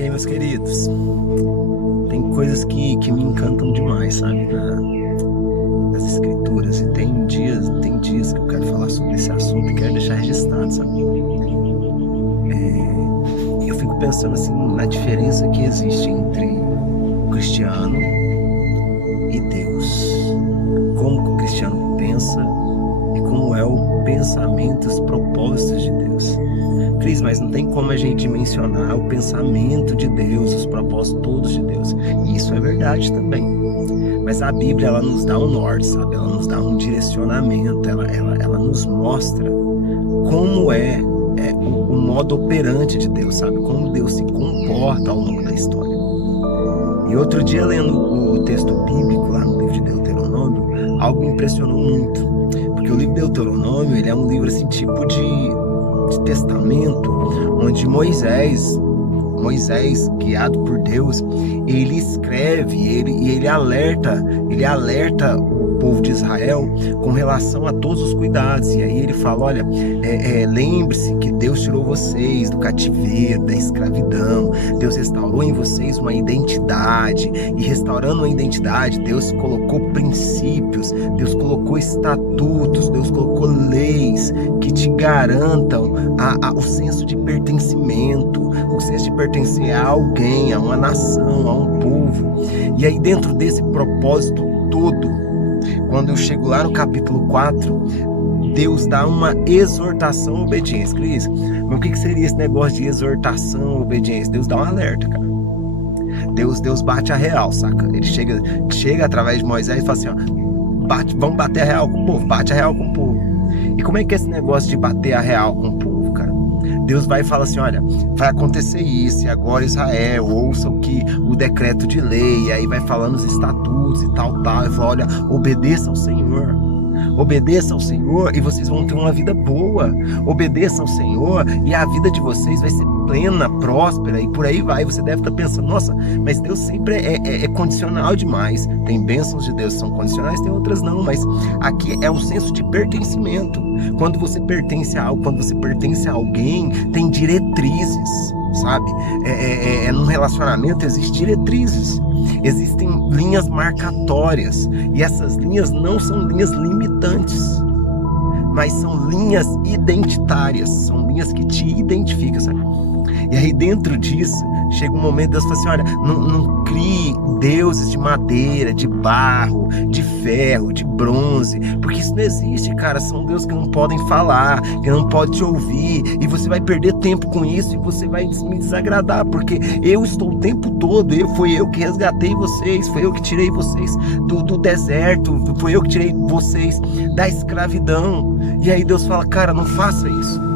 E aí, meus queridos, tem coisas que me encantam demais, sabe, nas escrituras. E tem dias que eu quero falar sobre esse assunto e quero deixar registrado, sabe? Eu fico pensando assim na diferença que existe entre o cristiano e Deus. Como que o cristiano pensa e como é o pensamento, os propósitos de Deus. Cris, mas não tem como a gente mencionar o pensamento de Deus, os propósitos todos de Deus. E isso é verdade também. Mas a Bíblia, ela nos dá um norte, sabe? Ela nos dá um direcionamento, ela nos mostra como é o modo operante de Deus, sabe? Como Deus se comporta ao longo da história. E outro dia, lendo o texto bíblico lá no livro de Deuteronômio, algo me impressionou muito. Porque o livro de Deuteronômio, ele é um livro assim, tipo de testamento, onde Moisés, guiado por Deus, ele escreve e ele alerta o povo de Israel com relação a todos os cuidados. E aí ele fala, olha, lembre-se que Deus tirou vocês do cativeiro, da escravidão. Deus restaurou em vocês uma identidade, e restaurando uma identidade, Deus colocou princípios, Deus colocou estatutos, Deus colocou leis que te garantam o senso de pertencimento, o senso de pertencer a alguém, a uma nação, a um povo. E aí, dentro desse propósito todo, quando eu chego lá no capítulo 4, Deus dá uma exortação à obediência. Cris, mas o que seria esse negócio de exortação à obediência? Deus dá um alerta, cara. Deus bate a real, saca? Ele chega através de Moisés e fala assim, ó, vamos bater a real com o povo, bate a real com o povo. E como é que é esse negócio de bater a real com o povo, cara? Deus vai e fala assim, olha, vai acontecer isso, e agora Israel, ouça o decreto de lei, e aí vai falando os estatutos e tal, e fala, olha, obedeça ao Senhor e vocês vão ter uma vida boa, obedeçam ao Senhor e a vida de vocês vai ser plena, próspera, e por aí vai. Você deve estar pensando, nossa, mas Deus sempre é condicional demais. Tem bênçãos de Deus que são condicionais, tem outras não, mas aqui é um senso de pertencimento. Quando você pertence a algo, quando você pertence a alguém, tem diretrizes, sabe? Num relacionamento existem diretrizes, existem linhas marcatórias, e essas linhas não são linhas limitantes, mas são linhas identitárias, são linhas que te identificam, sabe? E aí, dentro disso, chega um momento, Deus fala assim, olha, não crie deuses de madeira, de barro, de ferro, de bronze, porque isso não existe, cara. São deuses que não podem falar, que não podem te ouvir, e você vai perder tempo com isso, e você vai me desagradar, porque eu estou o tempo todo, foi eu que resgatei vocês, foi eu que tirei vocês do deserto, foi eu que tirei vocês da escravidão. E aí Deus fala, cara, não faça isso.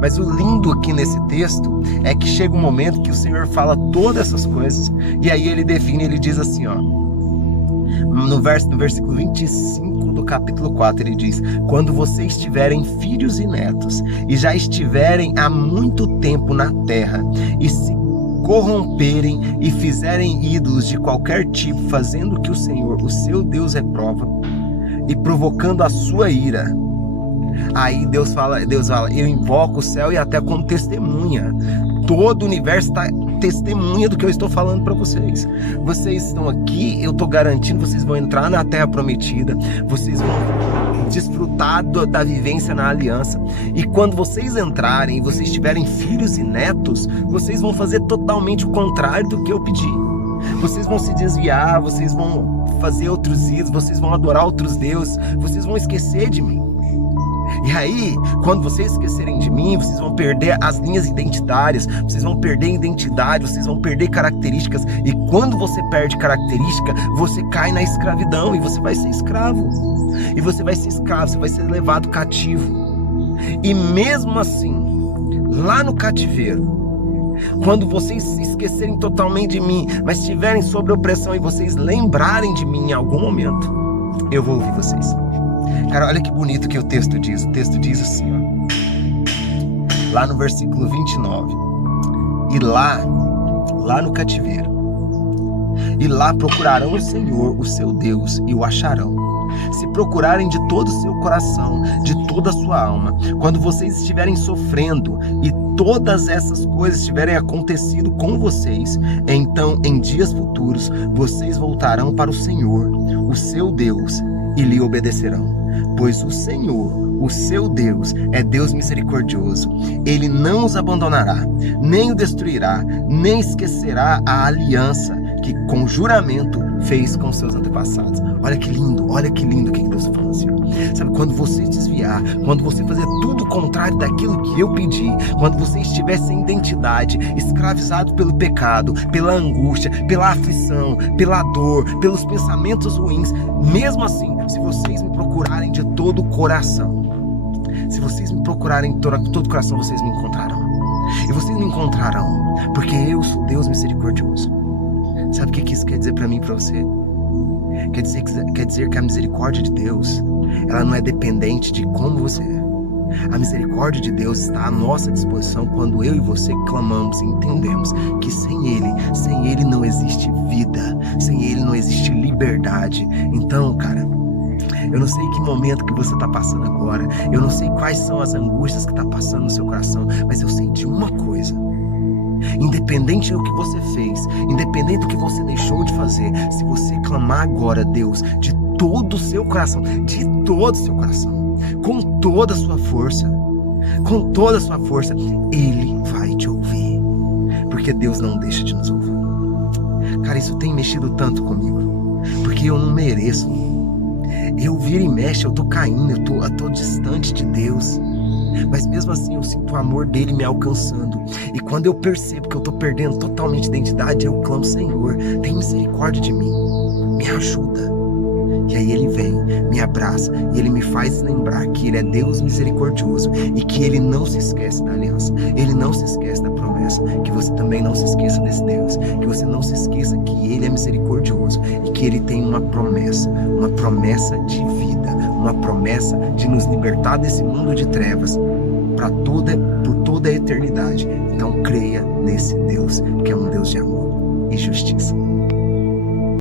Mas o lindo aqui nesse texto é que chega um momento que o Senhor fala todas essas coisas, e aí ele define, ele diz assim, ó, no versículo 25 do capítulo 4, ele diz, quando vocês tiverem filhos e netos, e já estiverem há muito tempo na terra, e se corromperem e fizerem ídolos de qualquer tipo, fazendo que o Senhor, o seu Deus, reprova, e provocando a sua ira, aí Deus fala, eu invoco o céu e a terra como testemunha. Todo o universo está testemunha do que eu estou falando para vocês. Vocês estão aqui, eu estou garantindo, vocês vão entrar na terra prometida, vocês vão desfrutar da vivência na aliança. E quando vocês entrarem e vocês tiverem filhos e netos, vocês vão fazer totalmente o contrário do que eu pedi. Vocês vão se desviar, vocês vão fazer outros ídolos, vocês vão adorar outros deuses, vocês vão esquecer de mim. E aí, quando vocês esquecerem de mim, vocês vão perder as linhas identitárias, vocês vão perder identidade, vocês vão perder características. E quando você perde característica, você cai na escravidão e você vai ser escravo. E você vai ser escravo, você vai ser levado cativo. E mesmo assim, lá no cativeiro, quando vocês se esquecerem totalmente de mim, mas estiverem sob opressão e vocês lembrarem de mim em algum momento, eu vou ouvir vocês. Cara, olha que bonito que o texto diz. O texto diz assim, ó, lá no versículo 29. E lá no cativeiro, e lá procurarão o Senhor, o seu Deus, e o acharão, se procurarem de todo o seu coração, de toda a sua alma, quando vocês estiverem sofrendo e todas essas coisas tiverem acontecido com vocês, então em dias futuros vocês voltarão para o Senhor, o seu Deus, e lhe obedecerão. Pois o Senhor, o seu Deus, é Deus misericordioso. Ele não os abandonará, nem o destruirá, nem esquecerá a aliança que com juramento fez com seus antepassados. Olha que lindo o que Deus está falando assim, ó. Sabe, quando você desviar, quando você fazer tudo o contrário daquilo que eu pedi, quando você estiver sem identidade, escravizado pelo pecado, pela angústia, pela aflição, pela dor, pelos pensamentos ruins, mesmo assim, se vocês me procurarem de todo o coração, se vocês me procurarem de todo o coração, vocês me encontrarão. E vocês me encontrarão, porque eu sou Deus misericordioso. Sabe o que isso quer dizer para mim e para você? Quer dizer que a misericórdia de Deus, ela não é dependente de como você é. A misericórdia de Deus está à nossa disposição quando eu e você clamamos e entendemos que sem Ele não existe vida, sem Ele não existe liberdade. Então, cara, eu não sei que momento que você está passando agora, eu não sei quais são as angústias que está passando no seu coração, mas eu sei de uma coisa: independente do que você fez, independente do que você deixou de fazer, se você clamar agora a Deus de todo o seu coração, com toda a sua força, Ele vai te ouvir, porque Deus não deixa de nos ouvir. Cara, isso tem mexido tanto comigo, porque eu não mereço. Eu viro e mexe, eu tô caindo, eu tô distante de Deus. Mas mesmo assim eu sinto o amor dele me alcançando. E quando eu percebo que eu tô perdendo totalmente a identidade, eu clamo: Senhor, tem misericórdia de mim, me ajuda. E aí ele vem, me abraça e ele me faz lembrar que ele é Deus misericordioso e que ele não se esquece da aliança, ele não se esquece da promessa. Que você também não se esqueça desse Deus, que você não se esqueça que ele é misericordioso e que ele tem uma promessa de vida, uma promessa de nos libertar desse mundo de trevas por toda a eternidade. Então creia nesse Deus, que é um Deus de amor e justiça.